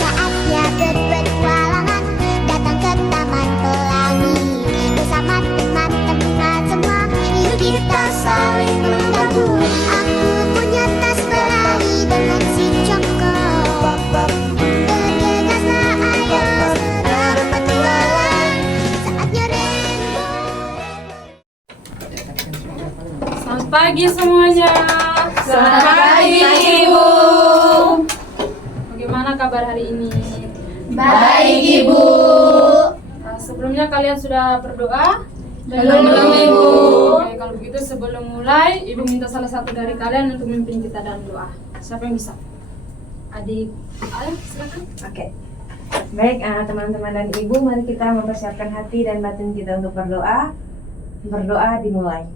Saatnya berpetualangan, datang ke Taman Pelangi. Bersama teman-teman semua, yuk kita saling membantu. Aku punya tas berlari dengan si Joko. Bergegaslah ayo berpetualang. Saatnya rainbow. Selamat pagi semuanya. Selamat pagi, Ibu. Bagaimana kabar hari ini? Baik, Ibu. Sebelumnya kalian sudah berdoa? Belum, Ibu. Oke, kalau begitu sebelum mulai, Ibu minta salah satu dari kalian untuk memimpin kita dalam doa. Siapa yang bisa? Adik, ayo silakan. Oke. Baik, teman-teman dan ibu, mari kita mempersiapkan hati dan batin kita untuk berdoa. Berdoa dimulai.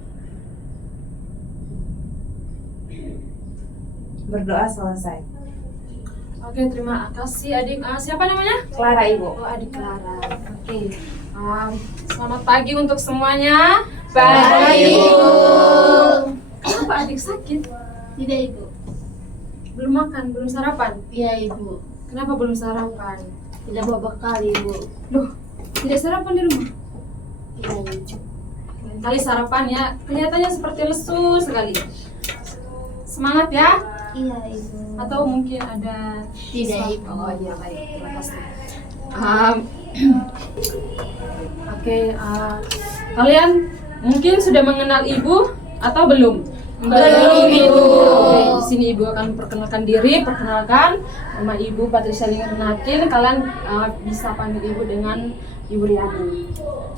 Berdoa selesai. Oke, terima kasih adik. Siapa namanya? Clara, ibu. Oh, adik Clara. Oke. Selamat pagi untuk semuanya. Pagi, Ibu. Kenapa adik sakit? Tidak, Ibu. Belum makan, belum sarapan? Iya, Ibu. Kenapa belum sarapan? Tidak bawa bekal, Ibu. Loh, tidak sarapan di rumah? Iya, Ibu. Lain kali sarapan ya, kelihatannya seperti lesu sekali. Semangat ya. Iya, Ibu. Atau mungkin ada Tidak, sesuatu? Ibu. Oh iya, baik, terima kasih. Oke, kalian mungkin sudah mengenal ibu atau belum? Belum, Ibu. Oke, di sini ibu akan perkenalkan diri. Perkenalkan, nama ibu Patricia Lingernakil. Kalian bisa panggil ibu dengan Ibu Riani.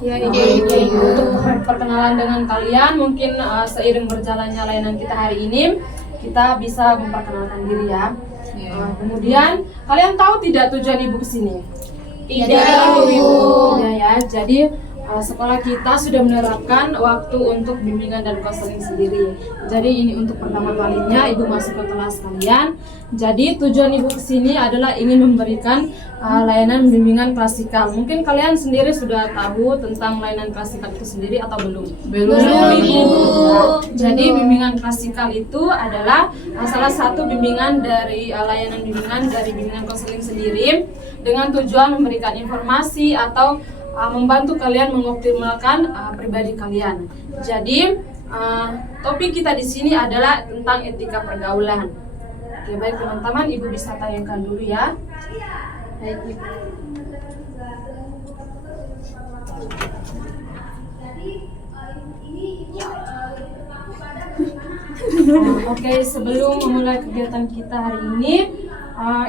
Ya, Iya, Ibu. Ibu. Untuk perkenalan dengan kalian, mungkin seiring berjalannya layanan kita hari ini, kita bisa memperkenalkan diri ya. Kemudian, kalian tahu tidak tujuan ibu kesini? Tidak, Ibu. Tidak ya. Jadi sekolah kita sudah menerapkan waktu untuk bimbingan dan konseling sendiri. Jadi ini untuk pertama kalinya ibu masuk ke kelas kalian. Jadi tujuan ibu kesini adalah ingin memberikan layanan bimbingan klasikal. Mungkin kalian sendiri sudah tahu tentang layanan klasikal itu sendiri atau belum? Belum, Ibu. Jadi bimbingan klasikal itu adalah salah satu bimbingan dari layanan bimbingan dari bimbingan konseling sendiri dengan tujuan memberikan informasi atau membantu kalian mengoptimalkan pribadi kalian. Jadi topik kita di sini adalah tentang etika pergaulan. Oke, baik teman-teman, ibu bisa tayangkan dulu ya. Baik, Ibu. Oke, sebelum memulai kegiatan kita hari ini,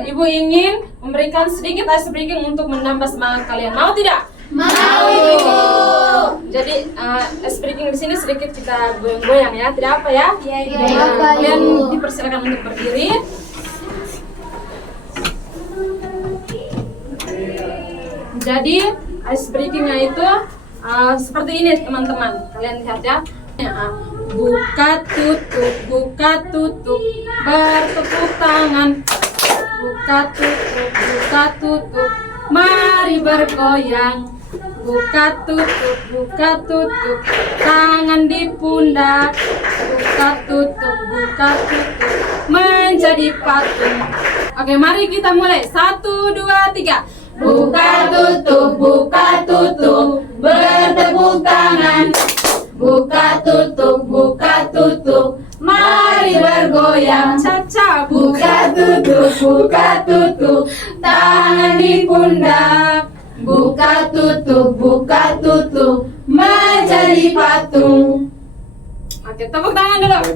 ibu ingin memberikan sedikit ice breaking untuk menambah semangat kalian. Mau tidak? Mau, Ibu. Jadi ice breaking di sini sedikit kita goyang-goyang ya, tidak apa ya? Iya, Ibu. Nah, Tidak apa, kalian Ibu. dipersilakan untuk berdiri. Jadi ice breakingnya itu seperti ini teman-teman. Kalian lihat ya. Buka tutup, bertepuk tangan. Buka tutup, mari bergoyang. Buka tutup, tangan di pundak. Buka tutup, menjadi patung. Oke, mari kita mulai. 1, 2, 3. Buka tutup, bertepuk tangan. Buka tutup, mari bergoyang. Caca, Buka tutup, tangan di pundak. Buka tutup, menjadi patung. Oke, tepuk tangan dulu.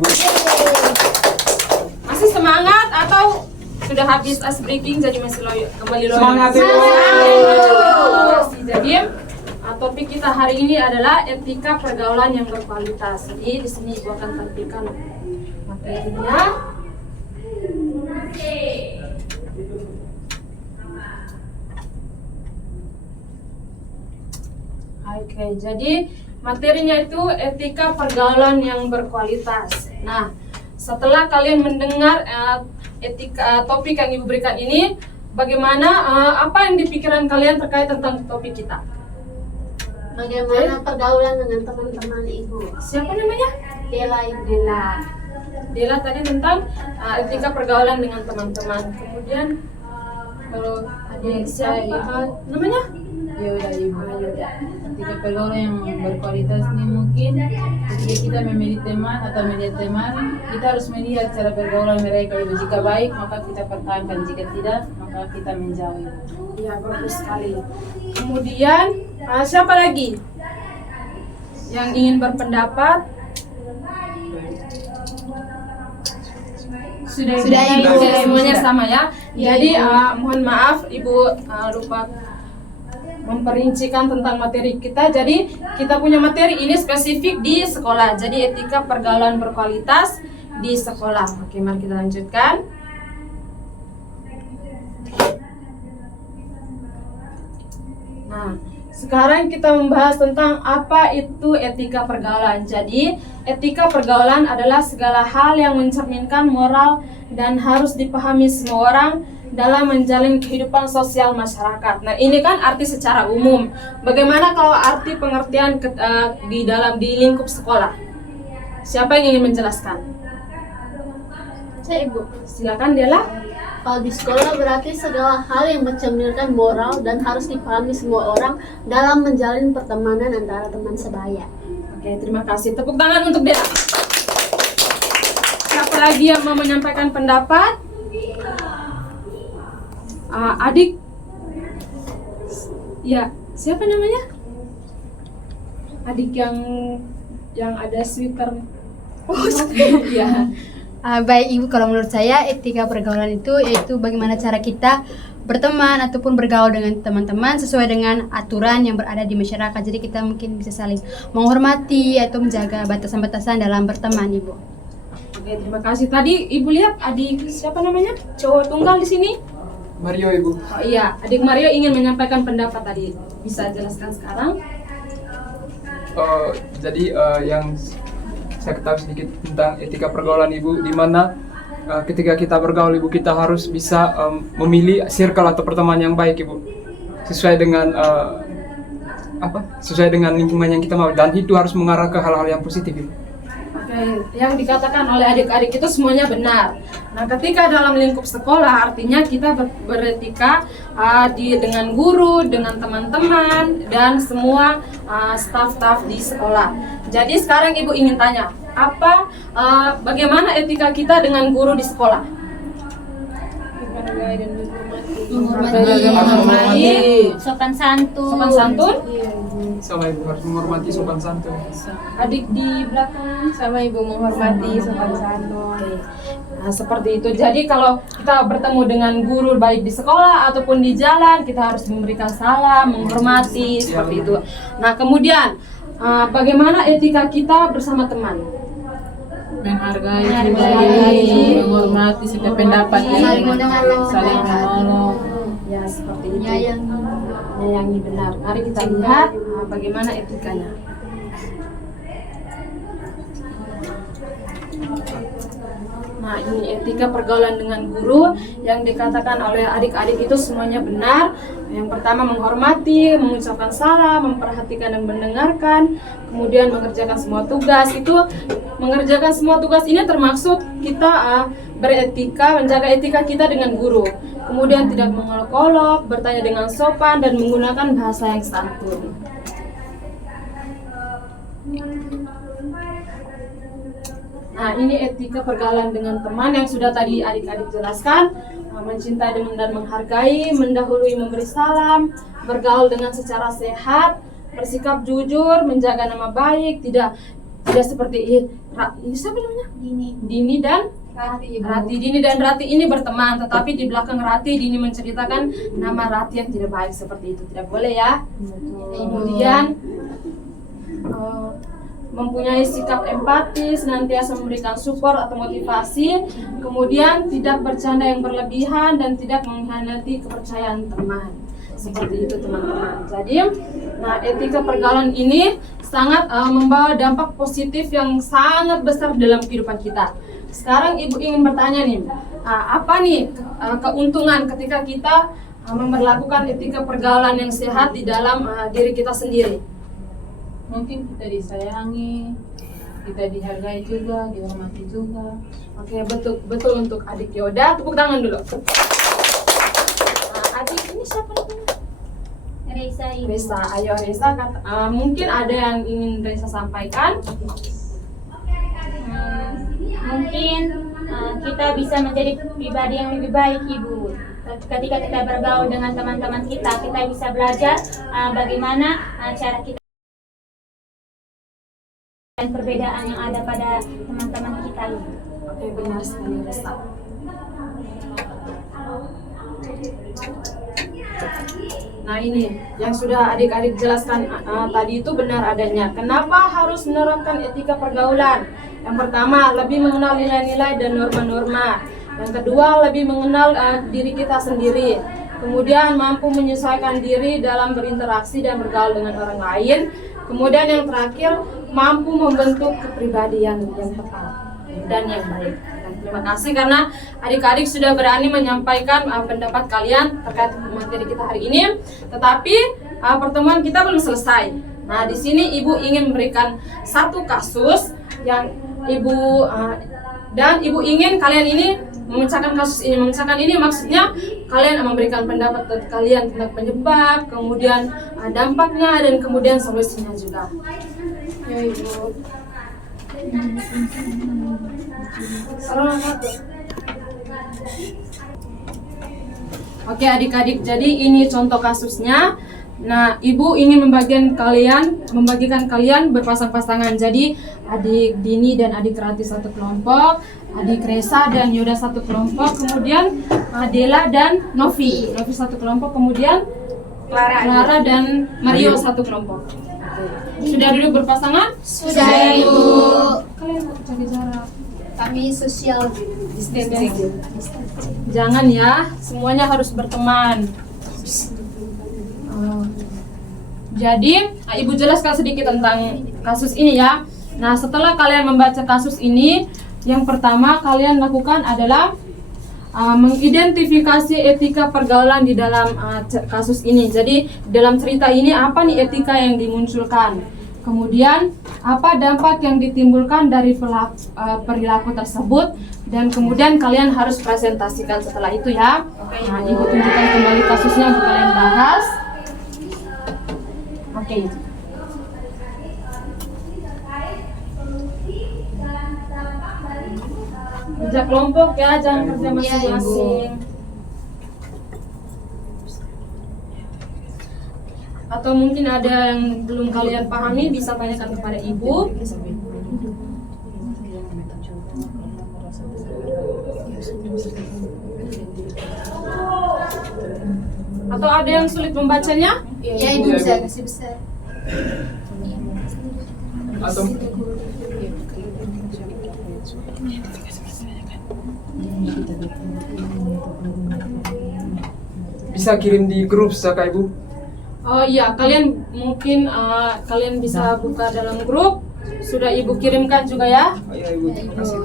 Masih semangat atau sudah habis ice breaking jadi masih kembali loyo? Semangat, Ibu. Terima kasih. Jadi topik kita hari ini adalah etika pergaulan yang berkualitas. Jadi di sini ibu akan tampilkan materinya. Oke, jadi materinya itu etika pergaulan yang berkualitas. Nah, setelah kalian mendengar topik yang ibu berikan ini, bagaimana apa yang di pikiran kalian terkait tentang topik kita? Bagaimana pergaulan dengan teman-teman Ibu? Siapa namanya? Dela, Ibu. Dela. Dela tadi tentang etika pergaulan dengan teman-teman. Kemudian kalau adik siapa namanya? Yoda Ibu. Ketika pergaulan yang berkualitas ini mungkin ketika kita memilih teman atau melihat teman, kita harus melihat cara pergaulan mereka. Ibu, jika baik maka kita pertahankan, jika tidak maka kita menjauhi. Ya, bagus sekali. Kemudian siapa lagi yang ingin berpendapat? Sudah Ibu. Oke, semuanya Sudah. sama ya. Jadi mohon maaf Ibu lupa memperincikan tentang materi kita. Jadi kita punya materi ini spesifik di sekolah. Jadi etika pergaulan berkualitas di sekolah. Oke, mari kita lanjutkan. Nah, sekarang kita membahas tentang apa itu etika pergaulan. Jadi, etika pergaulan adalah segala hal yang mencerminkan moral dan harus dipahami semua orang dalam menjalin kehidupan sosial masyarakat. Nah, ini kan arti secara umum. Bagaimana kalau arti pengertian di lingkup sekolah? Siapa yang ingin menjelaskan? Saya Ibu. Silakan Dela. Kalau di sekolah berarti segala hal yang mencerminkan moral dan harus dipahami semua orang dalam menjalin pertemanan antara teman sebaya. Oke, terima kasih. Tepuk tangan untuk Dela. Siapa lagi yang mau menyampaikan pendapat? Adik. Ya, siapa namanya? Adik yang ada sweater. Oh, iya. Baik Ibu, kalau menurut saya etika pergaulan itu yaitu bagaimana cara kita berteman ataupun bergaul dengan teman-teman sesuai dengan aturan yang berada di masyarakat. Jadi kita mungkin bisa saling menghormati atau menjaga batasan-batasan dalam berteman, Ibu. Oke, terima kasih. Tadi Ibu lihat adik siapa namanya? Cowok tunggal di sini? Mario, Ibu. Oh iya, adik Mario ingin menyampaikan pendapat tadi. Bisa jelaskan sekarang? Jadi yang saya ketahui sedikit tentang etika pergaulan Ibu, di mana ketika kita bergaul Ibu, kita harus bisa memilih circle atau pertemanan yang baik Ibu, sesuai dengan sesuai dengan lingkungan yang kita mau, dan itu harus mengarah ke hal-hal yang positif Ibu. Oke, yang dikatakan oleh adik-adik itu semuanya benar. Nah, ketika dalam lingkup sekolah artinya kita beretika dengan guru, dengan teman-teman, dan semua staf-staf di sekolah. Jadi sekarang Ibu ingin tanya, bagaimana etika kita dengan guru di sekolah? Menghormati, sopan santun. Sopan santun? Sama Ibu, harus menghormati sopan santun. Adik di belakang. Sama Ibu, menghormati sopan santun. Oke. Nah, seperti itu. Jadi kalau kita bertemu dengan guru baik di sekolah ataupun di jalan, kita harus memberikan salam, menghormati, seperti itu. Nah, kemudian bagaimana etika kita bersama teman? Menghargai, menghormati setiap pendapat, Saling menolong. saling menolong. Ya, seperti itu. Menyayangi. Benar. Mari kita lihat bagaimana etikanya. Nah, ini etika pergaulan dengan guru yang dikatakan oleh adik-adik itu semuanya benar. Yang pertama menghormati, mengucapkan salam, memperhatikan dan mendengarkan, kemudian mengerjakan semua tugas. Itu mengerjakan semua tugas ini termasuk kita beretika, menjaga etika kita dengan guru. Kemudian tidak mengolok-olok, bertanya dengan sopan dan menggunakan bahasa yang santun. Nah, ini etika pergaulan dengan teman yang sudah tadi adik-adik jelaskan. Mencintai dan menghargai, mendahului memberi salam, bergaul dengan secara sehat, bersikap jujur, menjaga nama baik, tidak seperti ini siapa namanya? Dini dan Rati. Dini dan Rati ini berteman, tetapi di belakang Rati Dini menceritakan nama Rati yang tidak baik, seperti itu tidak boleh ya. Kemudian mempunyai sikap empati, senantiasa memberikan support atau motivasi, kemudian tidak bercanda yang berlebihan dan tidak mengkhianati kepercayaan teman. Seperti itu teman-teman. Jadi, etika pergaulan ini sangat membawa dampak positif yang sangat besar dalam kehidupan kita. Sekarang Ibu ingin bertanya nih, apa nih keuntungan ketika kita memperlakukan etika pergaulan yang sehat di dalam diri kita sendiri? Mungkin kita disayangi, kita dihargai juga, dihormati juga. Oke, betul untuk adik Yoda. Tepuk tangan dulu. Nah, adik ini siapa namanya? Reza. Ayo Reza, mungkin ada yang ingin Reza sampaikan. Mungkin kita bisa menjadi pribadi yang lebih baik, Ibu. Ketika kita bergaul dengan teman-teman kita bisa belajar bagaimana cara kita dan perbedaan yang ada pada teman-teman kita, Ibu. Oke, benar sekali Reza. Nah ini yang sudah adik-adik jelaskan tadi itu benar adanya. Kenapa harus menerapkan etika pergaulan? Yang pertama, lebih mengenal nilai-nilai dan norma-norma. Yang kedua, lebih mengenal diri kita sendiri. Kemudian mampu menyesuaikan diri dalam berinteraksi dan bergaul dengan orang lain. Kemudian yang terakhir, mampu membentuk kepribadian yang tepat dan yang baik. Dan terima kasih karena adik-adik sudah berani menyampaikan pendapat kalian terkait materi kita hari ini. Tetapi pertemuan kita belum selesai. Nah, di sini Ibu ingin memberikan satu kasus yang Ibu dan Ibu ingin kalian ini memecahkan kasus ini. Memecahkan ini maksudnya kalian memberikan pendapat kalian tentang penyebab, kemudian dampaknya, dan kemudian solusinya juga. Ya, Ibu. Oke adik-adik, jadi ini contoh kasusnya. Nah, Ibu ingin membagikan kalian berpasang-pasangan. Jadi adik Dini dan adik Rati satu kelompok, adik Reza dan Yoda satu kelompok, kemudian Dela dan Novi satu kelompok, kemudian Clara dan Mario satu kelompok. Sudah duduk berpasangan? Sudah, Ibu. Kalian jaga jarak. Kami social distancing. Jangan ya, semuanya harus berteman. Jadi, Ibu jelaskan sedikit tentang kasus ini ya. Nah, setelah kalian membaca kasus ini, yang pertama kalian lakukan adalah mengidentifikasi etika pergaulan di dalam kasus ini. Jadi dalam cerita ini apa nih etika yang dimunculkan, kemudian apa dampak yang ditimbulkan dari perilaku tersebut, dan kemudian kalian harus presentasikan setelah itu ya. Nah, Ibu tunjukkan kembali kasusnya untuk kalian bahas. Oke. Kerja kelompok ya, jangan kerja masing-masing. Atau mungkin ada yang belum kalian pahami, bisa tanyakan kepada Ibu. Atau ada yang sulit membacanya? Ya, Ibu bisa kasih besar. Atau bisa kirim di grup Kak Ibu. Oh iya, kalian mungkin kalian bisa buka dalam grup. Sudah Ibu kirimkan juga ya. Oh iya Ibu, terima kasih.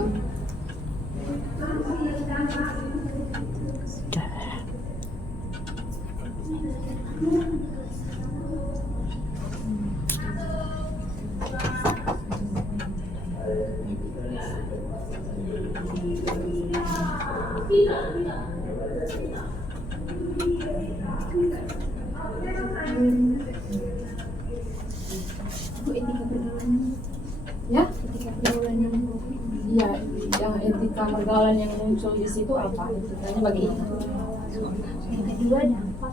Ya? Iya, yang etika pergaulan yang muncul di situ apa? Etikanya bagaimana? Yang kedua dampak.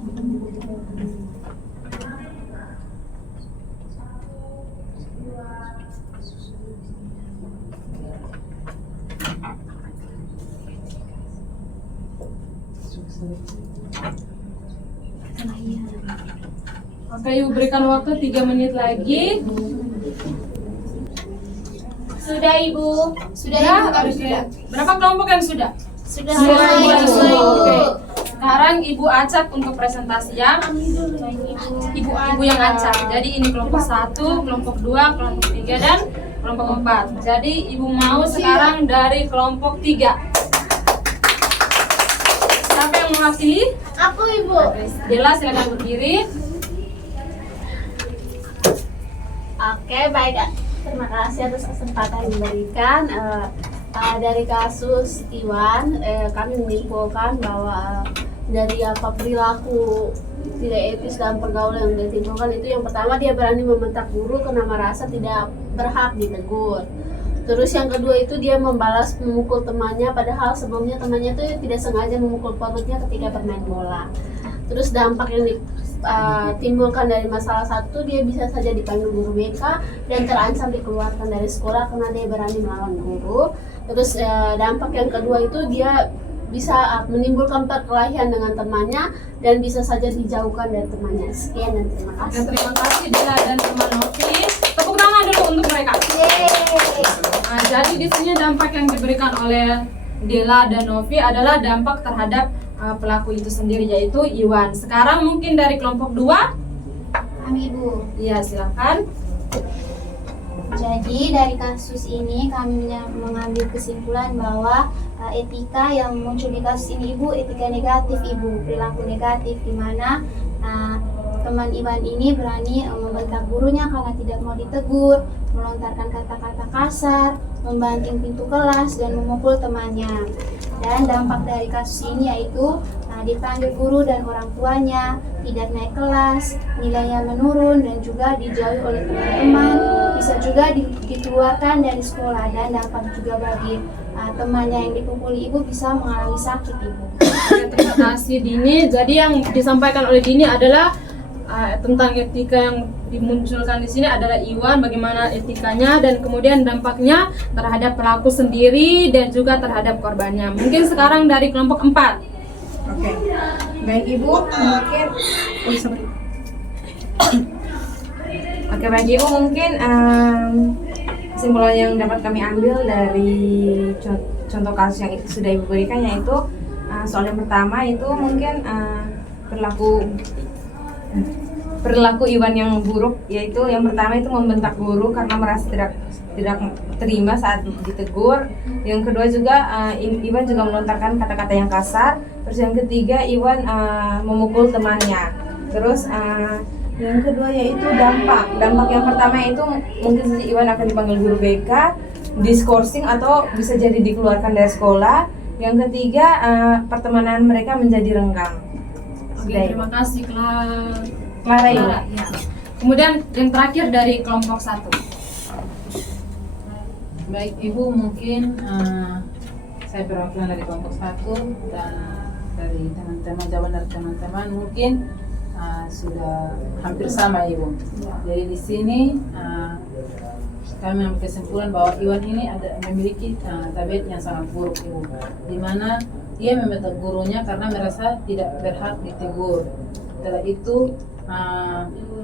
Oke, Ibu berikan waktu 3 menit lagi. Sudah, Ibu. Sudah, Ibu, kami Oke. sudah. Berapa kelompok yang sudah? Sudah. Oke. Sekarang Ibu acak untuk presentasi ya. Ibu yang acak. Jadi ini kelompok 1, kelompok 2, kelompok 3 dan kelompok 4. Jadi Ibu mau sekarang dari kelompok 3. Siapa yang mewakili? Aku, Ibu. Dela, silakan berdiri. Oke, baik. Terima kasih atas kesempatan yang diberikan. Dari kasus Iwan, kami menyimpulkan bahwa dari perilaku tidak etis dalam pergaulan yang ditimbulkan itu, yang pertama dia berani membentak guru karena merasa tidak berhak ditegur. Terus yang kedua itu dia membalas memukul temannya, padahal sebelumnya temannya itu tidak sengaja memukul perutnya ketika bermain bola. Terus dampak yang ditimbulkan dari masalah satu, dia bisa saja dipanggil guru BK dan terancam dikeluarkan dari sekolah karena dia berani melawan guru. Terus dampak yang kedua itu dia bisa menimbulkan perkelahian dengan temannya dan bisa saja dijauhkan dari temannya. Sekian dan terima kasih. Terima kasih Dela dan teman Novi. Tepuk tangan dulu untuk mereka. Nah, jadi di sini dampak yang diberikan oleh Dela dan Novi adalah dampak terhadap pelaku itu sendiri, yaitu Iwan. Sekarang mungkin dari kelompok 2. Kami Ibu. Iya, silakan. Jadi dari kasus ini kami mengambil kesimpulan bahwa etika yang muncul di kasus ini Ibu, etika negatif Ibu, perilaku negatif, di mana teman Iwan ini berani membentak gurunya karena tidak mau ditegur, melontarkan kata-kata kasar, membanting pintu kelas dan memukul temannya. Dan dampak dari kasus ini yaitu dipanggil guru dan orang tuanya, tidak naik kelas, nilainya menurun dan juga dijauhi oleh teman-teman, bisa juga dikeluarkan dari sekolah, dan dampak juga bagi temannya yang dipukuli Ibu bisa mengalami sakit Ibu. Terima kasih Dini. Jadi yang disampaikan oleh Dini adalah tentang etika yang dimunculkan di sini adalah Iwan, bagaimana etikanya dan kemudian dampaknya terhadap pelaku sendiri dan juga terhadap korbannya. Mungkin sekarang dari kelompok 4. Oke, baik Ibu, mungkin Oke, baik Ibu, mungkin kesimpulan yang dapat kami ambil dari contoh kasus yang itu sudah Ibu berikan, yaitu soal yang pertama itu mungkin perilaku Iwan yang buruk, yaitu yang pertama itu membentak guru karena merasa tidak terima saat ditegur. Yang kedua juga Iwan juga melontarkan kata-kata yang kasar. Terus yang ketiga Iwan memukul temannya. Terus yang kedua yaitu dampak yang pertama itu mungkin saja Iwan akan dipanggil guru BK, diskorsing atau bisa jadi dikeluarkan dari sekolah. Yang ketiga pertemanan mereka menjadi renggang. Oke, terima kasih Clara. Ya. Kemudian yang terakhir dari kelompok 1. Baik Ibu, mungkin saya perwakilan dari kelompok 1 dan dari teman-teman, jawaban dari teman-teman mungkin sudah hampir sama Ibu. Jadi di sini kami mengambil kesimpulan bahwa Iwan ini memiliki tabiat yang sangat buruk Ibu, di mana dia membentak gurunya karena merasa tidak berhak ditegur. Setelah itu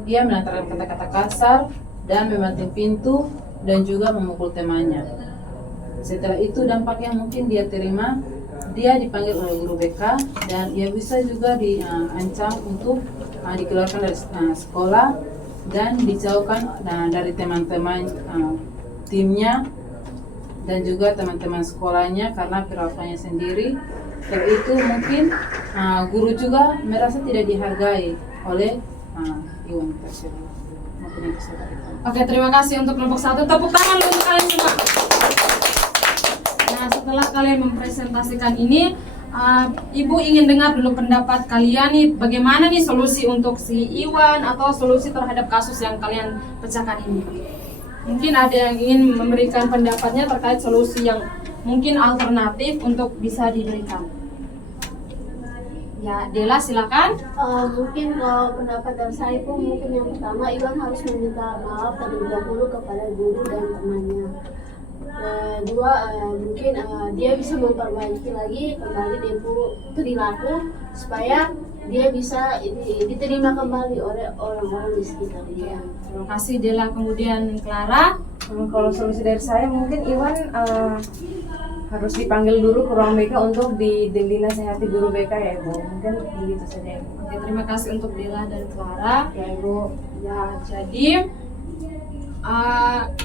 dia melontarkan kata-kata kasar dan membanting pintu dan juga memukul temannya. Setelah itu dampak yang mungkin dia terima, dia dipanggil oleh guru BK dan ia bisa juga diancam untuk dikeluarkan dari sekolah dan dijauhkan dari teman-teman timnya dan juga teman-teman sekolahnya karena perilakunya sendiri. Setelah itu mungkin guru juga merasa tidak dihargai oleh Iwan tersebut. Oke, terima kasih untuk kelompok 1. Tepuk tangan untuk kalian semua. Nah, setelah kalian mempresentasikan ini, Ibu ingin dengar dulu pendapat kalian nih, bagaimana nih solusi untuk si Iwan atau solusi terhadap kasus yang kalian pecahkan ini. Mungkin ada yang ingin memberikan pendapatnya terkait solusi yang mungkin alternatif untuk bisa diberikan. Ya, Dela silakan. Mungkin kalau pendapat dari saya pun mungkin yang pertama Iwan harus meminta maaf terlebih dahulu kepada guru dan temannya. Kedua, mungkin dia bisa memperbaiki lagi kembali perilaku supaya dia bisa diterima kembali oleh orang-orang di sekitar dia. Terima kasih Dela. Kemudian Clara. Kalau solusi dari saya mungkin Iwan harus dipanggil dulu ke ruang BK untuk dinasehati guru BK ya Ibu. Mungkin begitu saja. Oke, terima kasih untuk Dela dan Clara ya Ibu. Ya, jadi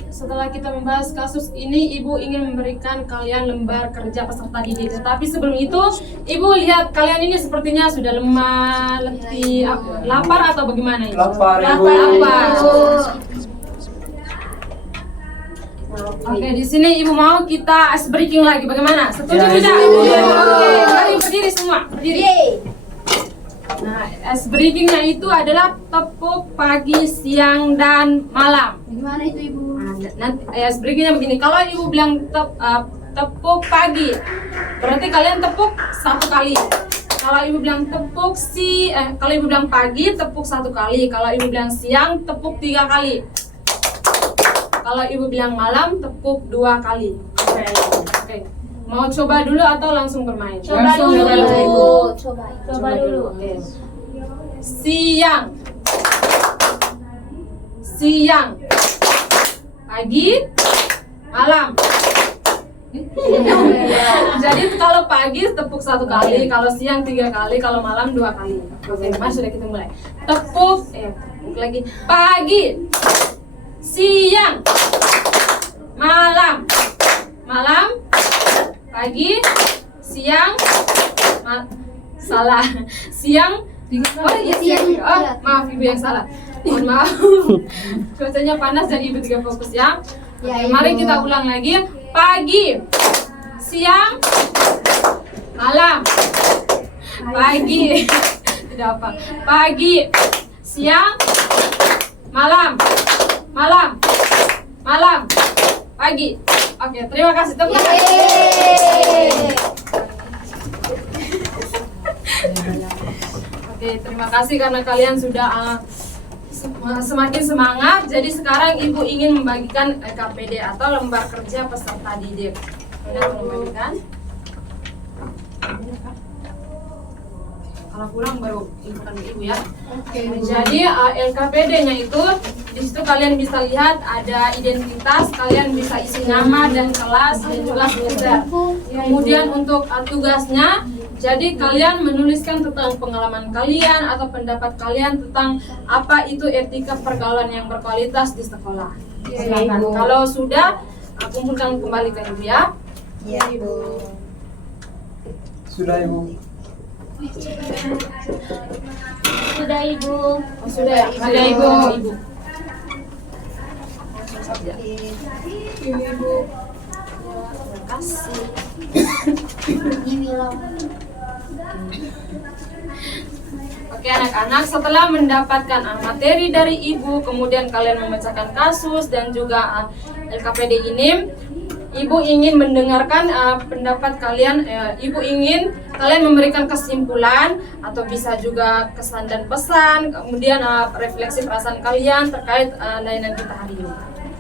setelah kita membahas kasus ini, Ibu ingin memberikan kalian lembar kerja peserta didik. Tetapi sebelum itu, Ibu lihat kalian ini sepertinya sudah lemah, letih, lapar atau bagaimana Ibu? Lapar, Ibu. Lapar. Oke, di sini Ibu mau kita ice breaking lagi. Bagaimana? Setuju Ya, tidak? Ibu. Oke, mari berdiri semua. Berdiri. Nah, ice breakingnya itu adalah tepuk pagi, siang, dan malam. Bagaimana itu Ibu? Nanti ice breakingnya begini. Kalau Ibu bilang tepuk pagi, berarti kalian tepuk 1 kali. Kalau Ibu bilang kalau Ibu bilang pagi, tepuk 1 kali. Kalau Ibu bilang siang, tepuk 3 kali. Kalau Ibu bilang malam, tepuk 2 kali. Oke. Mau coba dulu atau langsung bermain? Coba Langsung dulu coba Ibu. Ibu. Coba dulu. Oke. Siang. Siang. Pagi. Malam. Jadi kalau pagi tepuk 1 kali, kalau siang 3 kali, kalau malam 2 kali. Oke, Mas sudah kita mulai. Tepuk lagi. Pagi. Siang. Malam. Malam. Pagi. Siang. Salah. Siang. Oh iya siang. Oh, maaf Ibu yang salah. Mohon maaf. Cuacanya panas jadi Ibu juga fokus ya. Ya, Oke, mari Ibu. kita ulang lagi. Pagi, siang, malam. Pagi, tidak apa. Pagi, siang, malam, malam, malam, pagi. Oke, terima kasih tepuk tangan. Oke, terima kasih karena kalian sudah semakin semangat. Jadi sekarang Ibu ingin membagikan LKPD atau lembar kerja peserta didik. Sudah membagikan? Kalau pulang baru infokan ke Ibu ya. Jadi LKPD-nya itu di situ kalian bisa lihat ada identitas, kalian bisa isi nama dan kelas dan juga semester. Kemudian untuk tugasnya, jadi kalian menuliskan tentang pengalaman kalian atau pendapat kalian tentang apa itu etika pergaulan yang berkualitas di sekolah. Silakan. Kalau sudah, kumpulkan kembali ke Ibu ya. Iya Ibu. Sudah Ibu. Sudah Ibu. Oh, sudah ya. Ada Ibu. Ibu. Ibu. Terima kasih. Oke anak-anak, setelah mendapatkan materi dari Ibu, kemudian kalian memecahkan kasus dan juga LKPD ini, Ibu ingin mendengarkan pendapat kalian. Ibu ingin kalian memberikan kesimpulan atau bisa juga kesan dan pesan, kemudian refleksi perasaan kalian terkait layanan kita hari ini.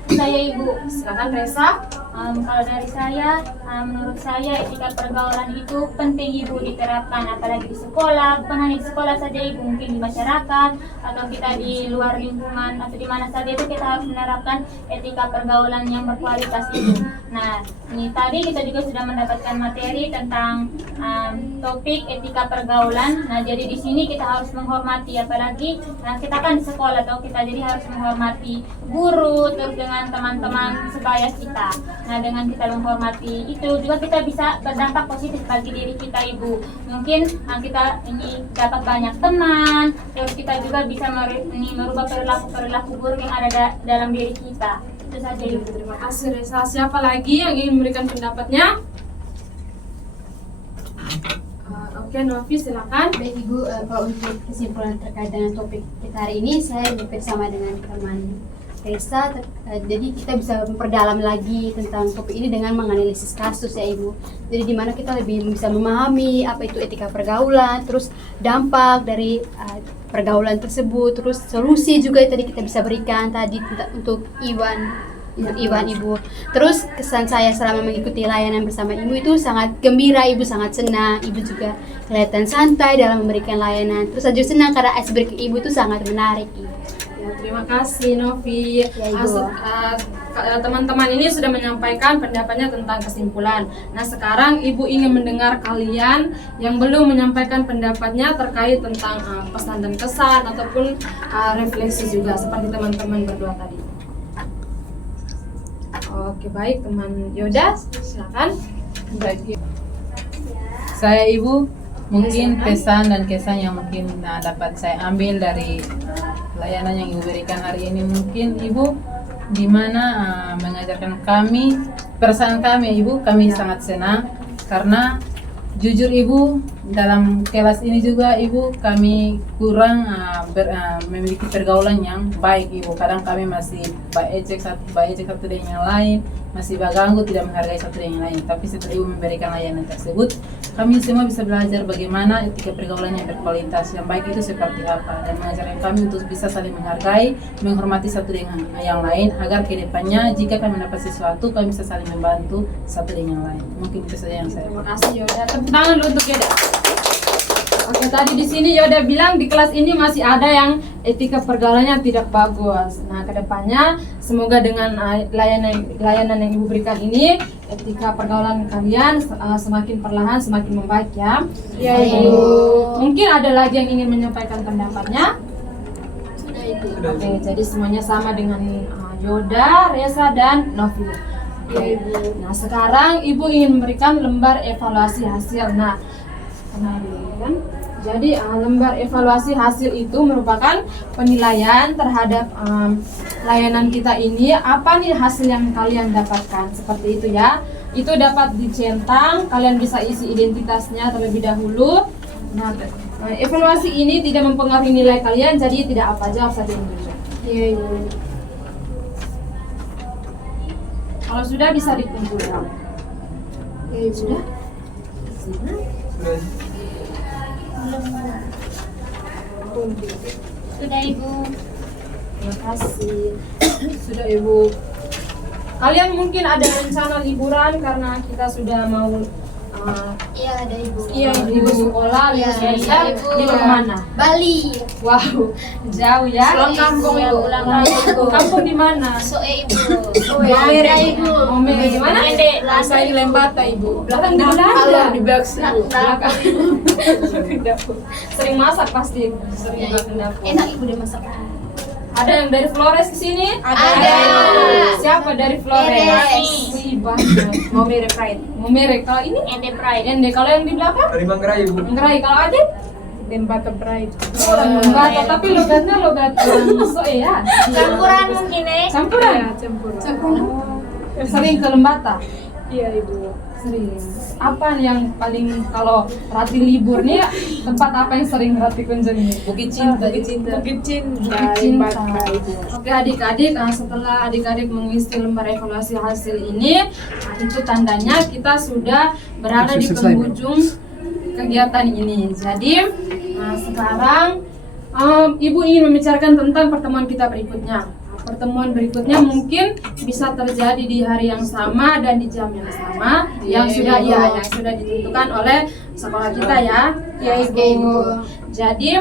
Saya Ibu. Silakan Reza. Kalau dari saya, menurut saya etika pergaulan itu penting Ibu diterapkan, apalagi di sekolah, bukan hanya di sekolah saja Ibu, mungkin di masyarakat atau kita di luar lingkungan atau di mana saja itu kita harus menerapkan etika pergaulan yang berkualitas Ibu. Nah, ini tadi kita juga sudah mendapatkan materi tentang topik etika pergaulan. Nah, jadi di sini kita harus menghormati, apalagi kita kan di sekolah atau kita jadi harus menghormati guru terus dengan teman-teman sebaya kita. Nah, dengan kita menghormati itu juga kita bisa berdampak positif bagi diri kita Ibu. Mungkin kita ini dapat banyak teman, terus kita juga bisa merubah perilaku buruk yang ada dalam diri kita. Itu saja Ibu. Terima kasih Reza. Siapa lagi yang ingin memberikan pendapatnya? Oke, Novi silakan. Baik Ibu, kalau untuk kesimpulan terkait dengan topik kita hari ini, saya bersama dengan teman Reza, jadi kita bisa memperdalam lagi tentang topik ini dengan menganalisis kasus ya Ibu. Jadi dimana kita lebih bisa memahami apa itu etika pergaulan, terus dampak dari pergaulan tersebut, terus solusi juga yang tadi kita bisa berikan tadi untuk Iwan Ibu. Terus kesan saya selama mengikuti layanan bersama Ibu itu sangat gembira, Ibu sangat senang, Ibu juga kelihatan santai dalam memberikan layanan. Terus saya juga senang karena icebreaker Ibu itu sangat menarik Ibu. Ya, terima kasih Novi. Ya, Ibu. Teman-teman ini sudah menyampaikan pendapatnya tentang kesimpulan. Nah, sekarang Ibu ingin mendengar kalian yang belum menyampaikan pendapatnya terkait tentang pesan dan kesan ataupun refleksi juga seperti teman-teman berdua tadi. Oke, baik teman Yoda, silakan. Baik. Saya Ibu, mungkin pesan dan kesan yang mungkin dapat saya ambil dari layanan yang Ibu berikan hari ini, mungkin Ibu di mana mengajarkan kami, perasaan kami ya Ibu, kami sangat senang karena jujur Ibu, dalam kelas ini juga Ibu kami kurang memiliki pergaulan yang baik Ibu. Kadang kami masih ejek satu dengan yang lain, masih baganggu, tidak menghargai satu dengan yang lain. Tapi setelah Ibu memberikan layanan tersebut, kami semua bisa belajar bagaimana etika pergaulan yang berkualitas, yang baik itu seperti apa, dan mengajarkan kami untuk bisa saling menghargai, menghormati satu dengan yang lain, agar kedepannya jika kami mendapat sesuatu, kami bisa saling membantu satu dengan yang lain. Mungkin itu saja yang saya. Terima kasih Yoda. Tepuk tangan dulu untuk Yoda. Oke, tadi di sini Yoda bilang di kelas ini masih ada yang etika pergaulannya tidak bagus. Nah, kedepannya semoga dengan layanan yang Ibu berikan ini, etika pergaulan kalian semakin perlahan semakin membaik ya. Ya, Oke. Mungkin ada lagi yang ingin menyampaikan pendapatnya? Sudah Ibu. Oke, jadi semuanya sama dengan Yoda, Reza, dan Novi. Ya, Ibu. Nah, sekarang Ibu ingin memberikan lembar evaluasi hasil. Nah, kan? Jadi lembar evaluasi hasil itu merupakan penilaian terhadap layanan kita ini. Apa nih hasil yang kalian dapatkan? Seperti itu ya. Itu dapat dicentang, kalian bisa isi identitasnya terlebih dahulu. Nah, evaluasi ini tidak mempengaruhi nilai kalian, jadi tidak apa aja saja Indonesia. Iya Ibu. Kalau sudah bisa dikumpulkan. Iya Ibu. Sudah? Sudah Ibu. Terima kasih. Sudah Ibu. Kalian mungkin ada rencana liburan karena kita sudah mau Iya ada Ibu. Ibu sekolah, libur semester. Ibu. Libur kemana? Bali. Wow, jauh ya. Pulang kampung Ibu. Pulang kampung. Kampung di mana? Soe Ibu. Momere. Ibu. Momere di mana? Saya di Lembata Ibu. Belakang di Belanda. Di belakang. Dapur. Sering masak pasti. Sering masak dapur. Enak Ibu dia masak. Ada yang dari Flores ke sini? Ada. Siapa dari Flores? Eres. Wih, banyak. Momere Pride. Momere. Kalau ini? Ende Pride. Ende. Kalau yang di belakang? Dari Manggarai Bu. Manggarai. Kalau Adit? Lembata Pride. Oh, Lembata. Tapi logatnya logat Soe ya? Campuran mungkin Campuran? Campuran. Sering ke Lembata? Iya Ibu. Sering. Apa yang paling kalau Rati libur nih, tempat apa yang sering Rati kunjungi? Bukit Cinta. Bukit Cinta. Cinta. Oke adik-adik, setelah adik-adik mengisi lembar evaluasi hasil ini, itu tandanya kita sudah berada di penghujung kegiatan ini. Jadi sekarang Ibu ingin membicarakan tentang pertemuan kita berikutnya. Pertemuan berikutnya mungkin bisa terjadi di hari yang sama dan di jam yang sama yang sudah ditentukan oleh sekolah kita ya. Ya Ibu. Jadi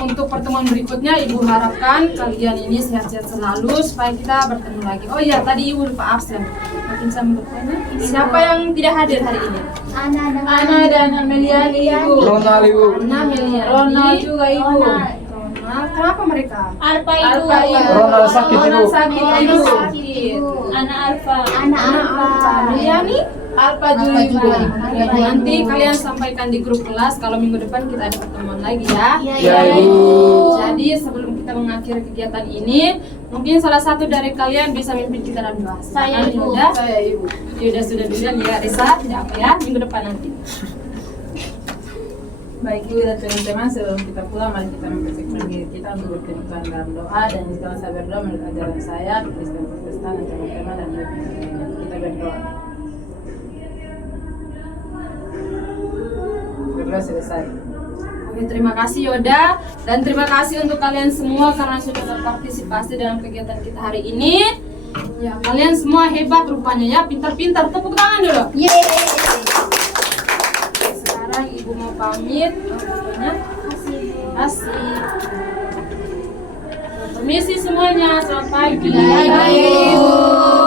untuk pertemuan berikutnya Ibu harapkan kalian ini sehat-sehat selalu supaya kita bertemu lagi. Oh iya, tadi Ibu lupa absen. Mungkin saya bertanya, siapa yang tidak hadir hari ini? Ana dan Meliani Ibu. Ronald Ibu. Ana, Meliani. Ronald juga Ibu. Ronald. Kenapa mereka? Alfa Ibu. Ronald sakit Ibu. Ronald sakit. Ibu. Anak Alfa. Anak apa? Meliani? Alfa juga. Nanti kalian sampaikan di grup kelas kalau minggu depan kita ada pertemuan lagi ya. Ya Ibu. Jadi sebelum kita mengakhiri kegiatan ini, mungkin salah satu dari kalian bisa mimpin kita dalam doa. Saya, Ibu. Yuda. Saya Ibu. Yuda sudah duluan ya. Risa tidak apa ya, minggu depan nanti. Baik Ibu dan teman-teman, sebelum kita pulang mari kita mempersiapkan diri kita untuk berkenan dalam doa, dan setelah saya berdoa menurut ajaran saya, Kristen Protestan dan teman-teman dan kita berdoa. Berdoa selesai. Oke, terima kasih Yoda dan terima kasih untuk kalian semua karena sudah berpartisipasi dalam kegiatan kita hari ini. Ya, kalian semua hebat rupanya ya, pintar-pintar. Tepuk tangan dulu. Sekarang Ibu mau pamit. Pokoknya kasih. Permisi semuanya, selamat pagi. Bye, Ibu.